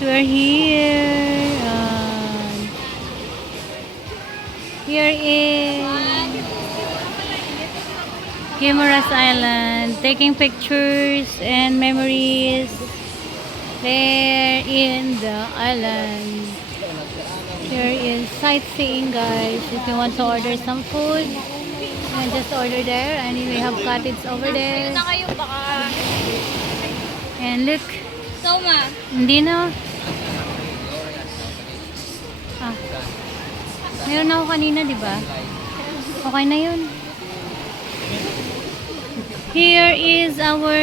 We're here. Here in Guimaras Island, taking pictures and memories there in the island. Here is sightseeing, guys. If you want to order some food, you can just order there. And we have cottage over there. Na kayo baka And look, Soma. hindi na. Meron ako kanina, di ba? Okay na yun. Here is our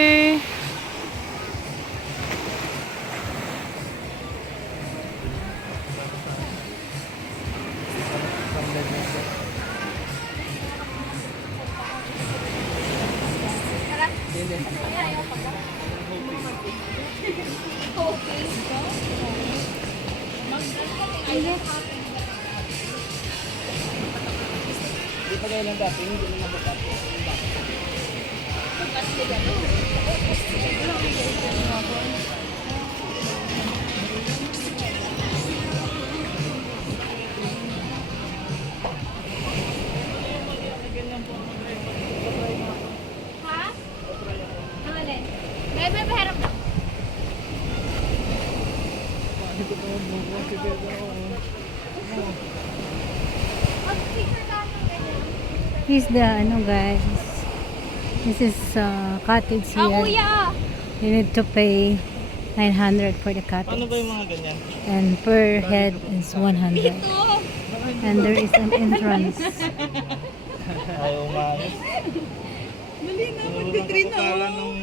Di pa kayo lang dati, hindi na nabukat. Ha? Ano din? Bebe, harap na. This is the guys. This is cottage Ah, here. kuya. You need to pay 900 for the Paano cottage. ba yung mga ganyan? And per head is 100. Ito. And there is an entrance. Ayaw umayos. Dali na, magti-train na. Nakakapala nung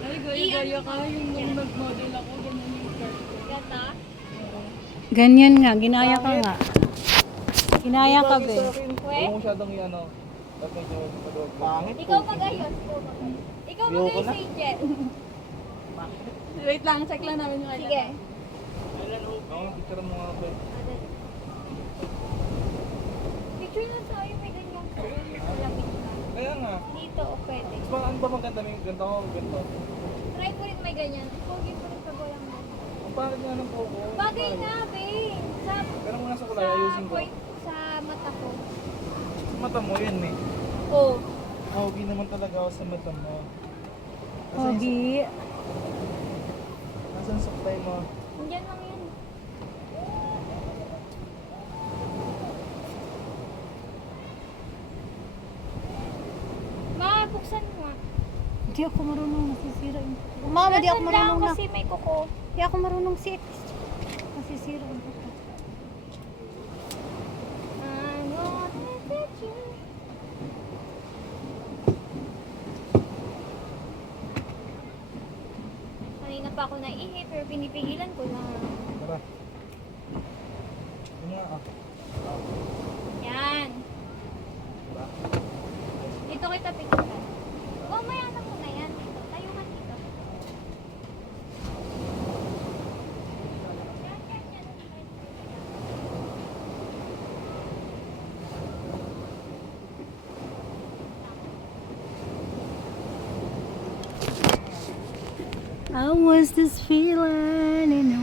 Ay, gaya-gaya ka. Yung nung nag-model ako, ganyan yung skirt ko. Gata. Ganyan nga, ginaya ka nga. Ginaya ka, be. We? Huwag masyadong yung ano. Tapos medyo pangit. Ikaw mag-ayos. Ikaw mag-ayos sa Angel. Wait lang, check lang namin yung Sige. Oo, picture mo nga ba? Picture na tayo. May ganyang lapit na. Kaya nga. Dito, o pwede. Mas ano ba maganda may ganito ako? Ganito. Try ko rin may ganyan. Pogi ko rin sa boyang mo. Ang pangit nga ng kuko. Bagay na, babe. Sa, Pero muna sa kulay, ayusin ko. sa mata ko. Mata mo yun eh. Oh. Pogi naman talaga ako sa mata mo. Pogi. Nasaan supply mo? Nandiyan lang yan. Ma, buksan mo. Hindi ako marunong, nasisira yung Mama, di ako Ganun lang marunong na. kasi may kuko. Di ako marunong sit. Nasisira yung buto. Ano, you. Kanina pa ako naihi pero pinipigilan ko lang. Tara. Yun nga ah. Yan. Tara. Dito kita picturean. Oh, may anak mo na yan. Dito. Tayo ka dito. Yan, yan, yan. How was this feeling?